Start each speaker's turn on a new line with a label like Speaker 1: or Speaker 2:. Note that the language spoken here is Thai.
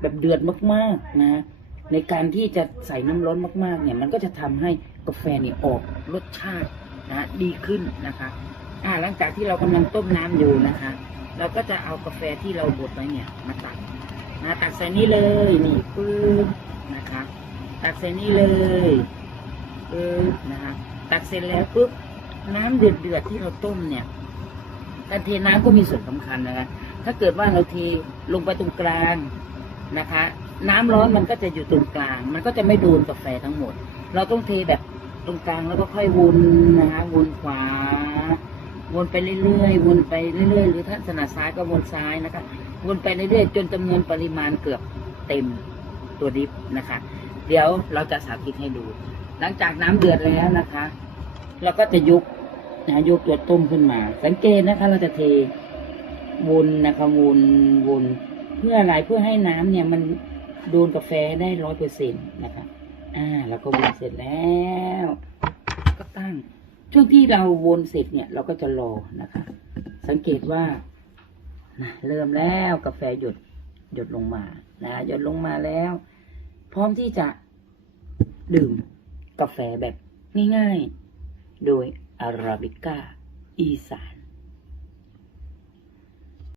Speaker 1: แบบเดือดมากๆนะในการที่จะใส่น้ำร้อนมากๆเนี่ยมันก็จะทำให้กาแฟเนี่ยออกรสชาตินะดีขึ้นนะคะอ่าหลังจากที่เรากำลังต้มน้ำอยู่นะคะ เราก็จะเอากาแฟที่เราบดไว้เนี่ยมาตักนะตักใส่นี่เลยนี่ปื๊บนะคะ ตักใส่นี่เลยปื๊บนะคะตักเสร็จแล้วปุ๊บน้ำเดือดเดือดที่เราต้มเนี่ยการเทน้ำก็มีส่วนสำคัญนะคะถ้าเกิดว่าเราเทลงไปตรงกลาง นะคะ น้ำร้อนมันก็จะอยู่ตรงกลาง มันก็จะไม่โดนกาแฟทั้งหมด เราต้องเทแบบตรงกลางแล้วก็ค่อยวนนะคะวนขวา วนไปเรื่อยๆวนไปเรื่อยๆ หรือถ้าถนัดซ้ายก็วนซ้ายนะคะวนไปเรื่อยๆจนจำนวนปริมาณเกือบเต็มตัวดิฟนะคะ เดี๋ยวเราจะสาธิตให้ดู หลังจากน้ำเดือดแล้วนะคะ เราก็จะยกนะยกตัวต้มขึ้นมา สังเกตนะคะ เราจะเทวนนะคะวนวน เพื่ออะไรเพื่อให้น้ำเนี่ยมันโดนกาแฟได้ร้อยเปอร์เซ็นต์นะคะอ่าเราก็วนเสร็จแล้ว ก็ตั้ง ช่วงที่เราวนเสร็จเนี่ยเราก็จะรอนะคะ สังเกตว่านะเริ่มแล้วกาแฟหยดหยดลงมานะหยดลงมาแล้ว พร้อมที่จะดื่มกาแฟแบบง่ายๆ โดยอาราบิก้าอีสาน